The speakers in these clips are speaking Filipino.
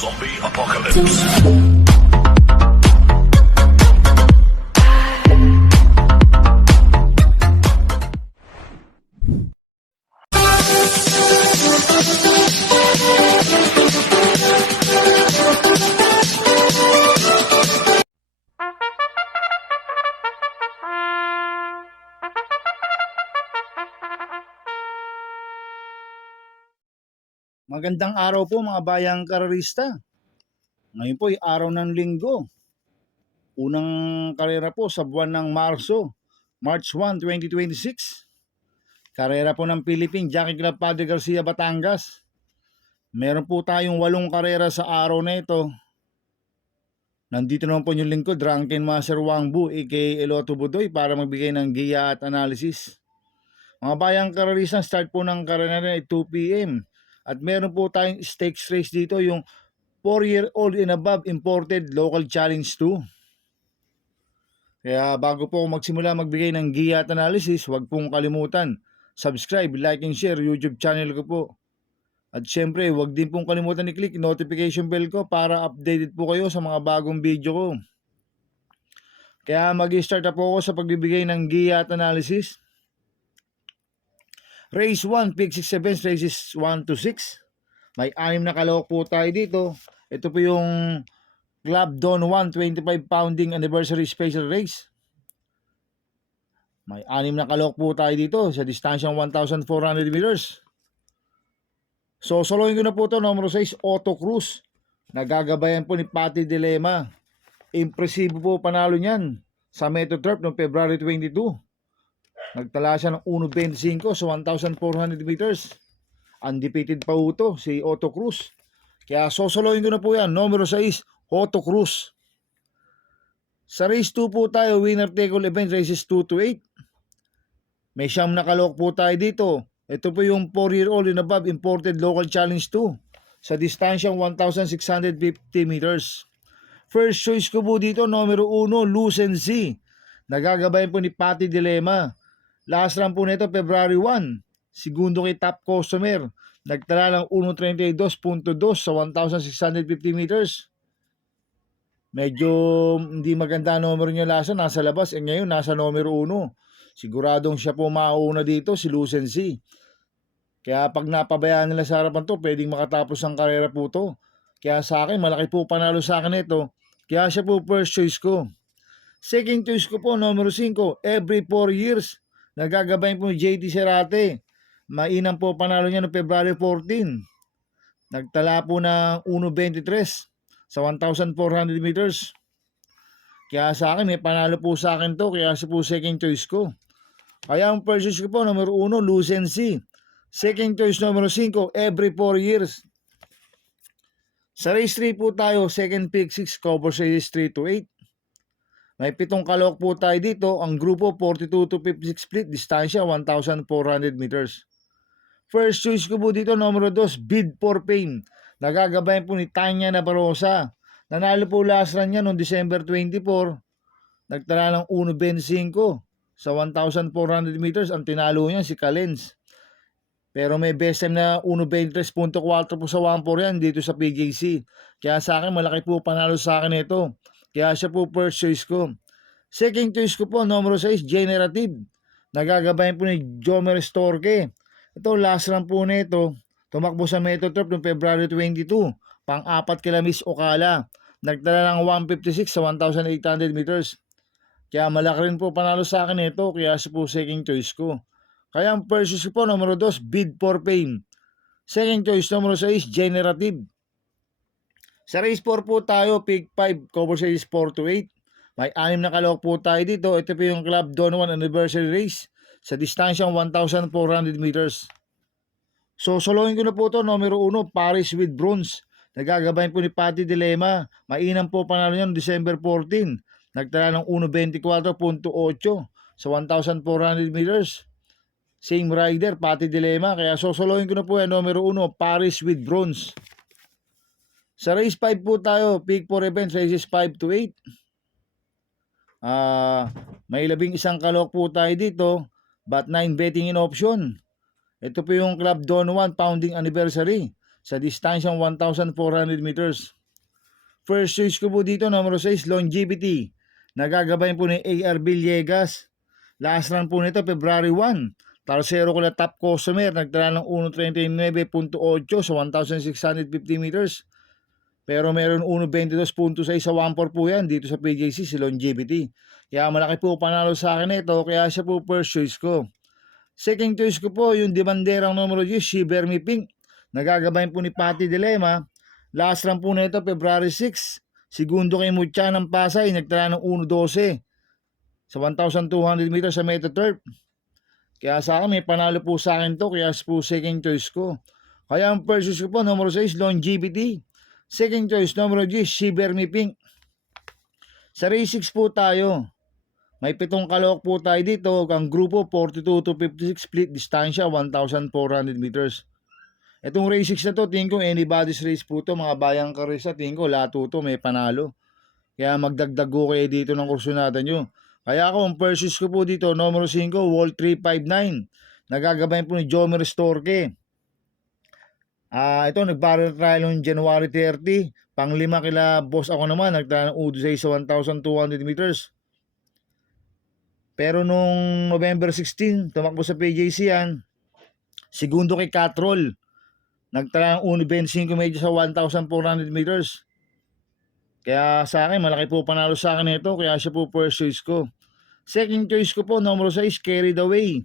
Zombie Apocalypse. Magandang araw po mga bayang karerista. Ngayon po ay araw ng linggo. Unang karera po sa buwan ng Marso, March 1, 2026. Karera po ng Philippine Jockey Club Padre Garcia, Batangas. Meron po tayong 8 karera sa araw na ito. Nandito naman po yung lingkod, Drunken Master Wangbu, aka Eloto Budoy, para magbigay ng giya at analysis. Mga bayang karerista, start po ng karera ay 2 p.m. At meron po tayong stakes race dito, yung 4-year-old and above imported local challenge 2. Kaya bago po magsimula magbigay ng giya at analysis, huwag pong kalimutan subscribe, like and share YouTube channel ko po. At syempre, huwag din pong kalimutan i-click notification bell ko para updated po kayo sa mga bagong video ko. Kaya mag-start na po ako sa pagbibigay ng giya at analysis. Race 1, pick 6 events, races 1 to 6. May 6 na kalawak po tayo dito. Ito po yung Club Don 1 25 pounding anniversary special race. May 6 na kalawak po tayo dito sa distansyang 1,400 meters. So, solohin ko na po ito. Numero 6, Otto Cruz. Nagagabayan po ni Patty Dilema. Impresibo po panalo niyan sa Metro Turf noong February 22. Nagtala siya ng 1.25 sa 1,400 meters. Undefeated pa po ito, si Otto Cruz. Kaya sosolohin ko na po yan. Numero 6, Otto Cruz. Sa race 2 po tayo, winner take all event, races 2 to 8. May 9 na kalawak po tayo dito. Ito po yung 4-year-old and above imported local challenge 2 sa distansyang 1,650 meters. First choice ko po dito, numero 1, Lucency. Nagagabayan po ni Patty Dilema. Last run po nito, February 1. Segundo kay top customer. Nagtala ng 1.32.2 sa 1,650 meters. Medyo hindi maganda numero niya last, nasa labas. Ngayon, nasa numero 1. Siguradong siya po mauuna dito, si Lucency. Kaya pag napabayaan nila sa harapan to, pwedeng makatapos ang karera po to. Kaya sa akin, malaki po panalo sa akin ito. Kaya siya po first choice ko. Second choice ko po, numero 5, every 4 years. Nagagabayan po ni JT Serate. Mainam po panalo niya noong February 14. Nagtala po ng 1.23 sa 1,400 meters. Kaya sa akin, may panalo po sa akin to. Kaya siya po second choice ko. Kaya ang first choice ko po, numero 1, Lucency. Second choice, numero 5, every 4 years. Sa race 3 po tayo, second pick 6, cover races 3 to 8. May 7 kalawak po tayo dito. Ang grupo 42 to 56 split, distansya 1,400 meters. First choice ko po dito, numero 2, Bid for Fame. Nagagabayan po ni Tanya Nabarosa. Nanalo po last run niya noong December 24. Nagtala ng 1.25 sa 1,400 meters. Ang tinalo niya si Kalens. Pero may best time na 1.23.4 po sa 1.4 yan dito sa PJC. Kaya sa akin, malaki po panalo sa akin ito. Kaya siya po first choice ko. Second choice ko po, numero 6, Generative. Nagagabayan po ni Jomer Storke. Ito, last run po nito. Tumakbo sa Metro Turf noong February 22. Pang-4 kila Miss Ocala. Nagtala ng 1.56 sa 1,800 meters. Kaya malaki rin po panalo sa akin ito. Kaya siya po second choice ko. Kaya ang first choice po, numero 2, Bid for Fame. Second choice, numero 6, Generative. Sa race 4 po tayo, pick 5, cover races 4 to 8. May 6 na kalawak po tayo dito. Ito po yung Club Don 1 anniversary race sa distansyang 1,400 meters. So, solohin ko na po ito, numero 1, Paris with Bronze. Nagagabayan po ni Patty Dilema. Mainam po panalo niya December 14. Nagtala ng 1.24.8 sa 1,400 meters. Same rider, Patty Dilema. Kaya sosolohin ko na po yan, numero 1, Paris with Bronze. Sa race 5 po tayo, pick 4 events, races 5 to 8. May 11 kalawak po tayo dito, but 9 betting in option. Ito po yung Club Don 1 pounding anniversary sa distansyang 1,400 meters. First choice ko po dito, number 6, Longevity. Nagagabayan po ni AR Villegas. Last run po nito, February 1. Tercero ko na top customer, nagtala ng 1.39.8 sa 1,650 meters. Pero meron 1.22.6 sa 1.4 po yan dito sa PJC, si Longevity. Kaya malaki po panalo sa akin ito, kaya siya po first choice ko. Second choice ko po, yung demanderang numero 10, Shiver Me Pink. Nagagabayan po ni Patty Dilema. Last run po nito, February 6. Segundo kay Mucha ng Pasay, nagtala ng 1.12 sa 1,200 meters sa Metro Turf. Kaya sa akin, may panalo po sa akin to, kaya po second choice ko. Kaya ang first choice ko po, number 6, Longevity. Second choice, number 10, Shiver Me Pink. Sa race 6 po tayo. May 7 kalok po tayo dito. Ang grupo, 42 to 56, split distansya, 1,400 meters. Itong race 6 na to, tingin ko anybody's race po to, mga bayang karisa, tingin ko lahat to may panalo. Kaya magdagdag ko kayo dito ng kursunada nyo. Kaya ako, ang first choice ko po dito, numero 5, Wall 359. Nagagabayan po ni Jomer Storke. Ito, nag-barrel trial noong January 30. Pang-5 kila boss ako naman, nagtala ng U16 sa 1,200 meters. Pero nung November 16, tumakbo sa PJC yan. Segundo kay Catrol. Nagtala ng 1.25 medyo sa 1,400 meters. Kaya sa akin, malaki po panalo sa akin ito. Kaya siya po first choice ko. Second choice ko po, number 6, Carried Away.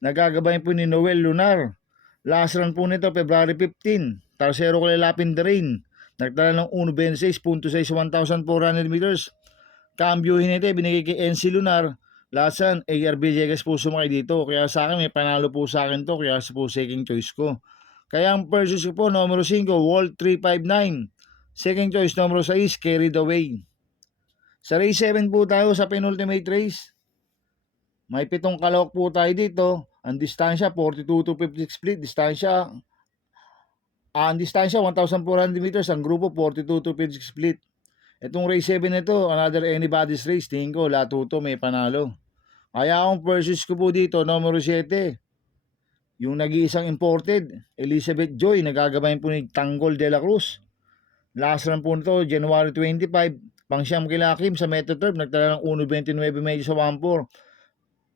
Nagagabayan po ni Noel Lunar. Last run po nito, February 15. Tercero ko lalapin the rain. Nagtala ng 1.26.6 sa 1,400 meters. Kambyuhin nito, binigay kay NC Lunar. Last run, AR Villegas po sumakay dito. Kaya sa akin, may panalo po sa akin to. Kaya sa po second choice ko. Kaya ang first choice ko po, number 5, Wall 359. Second choice, number 6, Carried Away. Sa race 7 po tayo sa penultimate race. May 7 kalawak po tayo dito. Ang distansya, 42 to 56 split. Ang distansya, 1,400 meters. Ang grupo, 42 to 56 split. Itong race 7 nito, another anybody's race. Tingin ko, lahat to may panalo. Kaya akong first choice ko po dito, numero 7. Yung nag-iisang imported, Elizabeth Joy. Nagagabayan po ni Tanggol de la Cruz. Last run po nito, January 25. Pang-siyam kila Kim sa Metro Turf. Nagtala ng 1.29 medyo sa 1.4.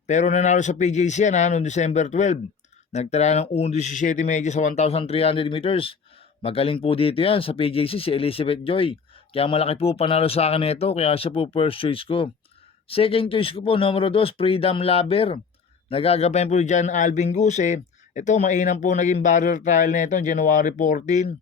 Pero nanalo sa PJC yan noong December 12. Nagtala ng 1.17 medyo sa 1,300 meters. Magaling po dito yan sa PJC si Elizabeth Joy. Kaya malaki po panalo sa akin ito. Kaya siya po first choice ko. Second choice ko po, numero 2, Freedom Lover. Nagagabayan po dyan Alvin Guse. Ito, mainam po naging barrel trial na ito January 14.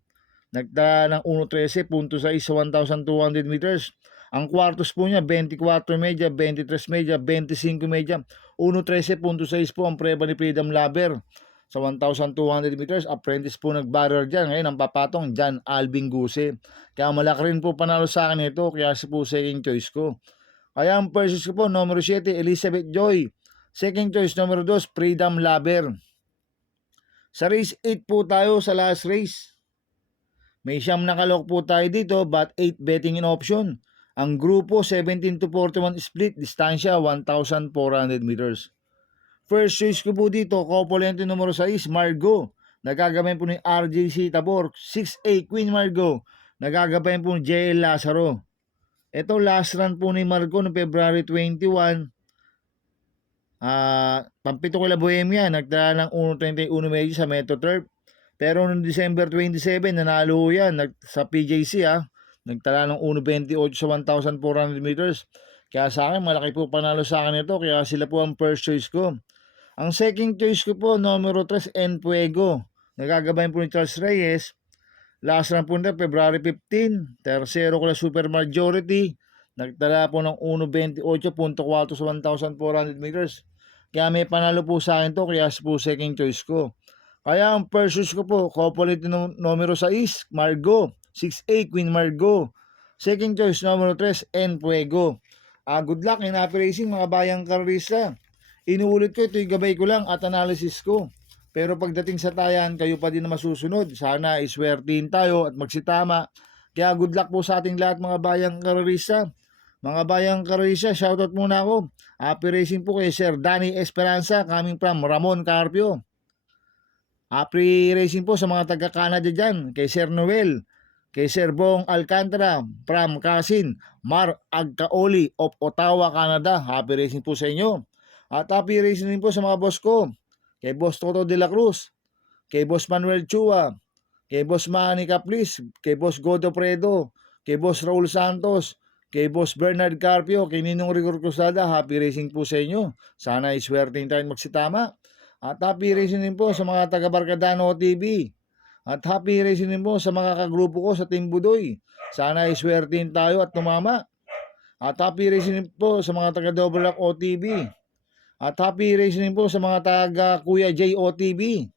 Nagtala ng 1.13.6 sa 1,200 meters. Ang quartos po niya, 24 media, 23 media, 25 media, 1.13.6 po ang preba ni Freedom Lover. Sa 1,200 meters, apprentice po nag-barrier dyan. Ngayon, ang papatong dyan, Alvin Guse. Kaya malaki rin po panalo sa akin ito, kaya siya po second choice ko. Kaya ang first choice ko po, numero 7, Elizabeth Joy. Second choice, numero 2, Freedom Lover. Sa race 8 po tayo sa last race. May siyam na kalok po tayo dito, but 8 betting in option. Ang grupo, 17 to 41 split, distansya, 1,400 meters. First choice ko po dito, couple numero 6, Margo. Nagagabayan po ni RJC Tabor. 6A, Queen Margo. Nagagabayan po ni JL Lazaro. Ito, last run po ni Margo noong February 21. Pampito kila Bohemia, nagtala ng 1.31 medyo sa Metro Turf. Pero noong December 27, nanalo yan sa PJC Nagtala ng 1.28 sa 1,400 meters. Kaya sa akin, malaki po panalo sa akin ito. Kaya sila po ang first choice ko. Ang second choice ko po, numero 3, Enfuego. Nagagabayan po ni Charles Reyes. Last run po nito, February 15. Tercero ko na Super Majority. Nagtala po ng 1.28.4 sa 1,400 meters. Kaya may panalo po sa akin to. Kaya po second choice ko. Kaya ang first choice ko po, couple numero 6, Margo. 6A, Queen Margo. Second choice, numero 3, Enfuego. Good luck in happy racing mga bayang karista. Inuulit ko, ito'y gabay ko lang at analysis ko. Pero pagdating sa tayan, kayo pa din na masusunod. Sana iswertihin tayo at magsitama. Kaya good luck po sa ating lahat mga bayang karista. Mga bayang karista, shoutout muna ako. Happy racing po kay Sir Danny Esperanza coming from Ramon Carpio. Happy racing po sa mga taga-Canada dyan. Kay Sir Noel, kay Sir Bong Alcantara, from Kasin, Mar Agkaoli of Ottawa, Canada. Happy racing po sa inyo. At happy racing din po sa mga boss ko. Kay Boss Toto de la Cruz, kay Boss Manuel Chua, kay Boss Manny Caplis, kay Boss Godo Predo, kay Boss Raul Santos, kay Boss Bernard Carpio, kay Ninong Rigor Cruzada. Happy racing po sa inyo. Sana iswertein tayo magsitama. At happy racing din po sa mga taga Barkadano TV. At happy racing din po sa mga kagrupo ko sa Team Budoy. Sana iswertein tayo at tumama. At happy racing din po sa mga taga Double Rock OTV. At happy racing din po sa mga taga Kuya J OTV.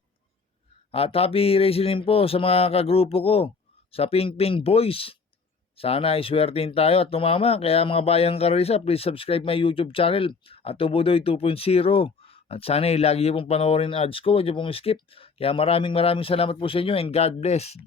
At happy racing din po sa mga kagrupo ko sa Ping Ping Boys. Sana iswertein tayo at tumama. Kaya mga bayang karisa, please subscribe my YouTube channel at Tubudoy 2.0. At sana lagi niyo pong panoorin ads ko, huwag niyo pong skip. Kaya maraming salamat po sa inyo and God bless.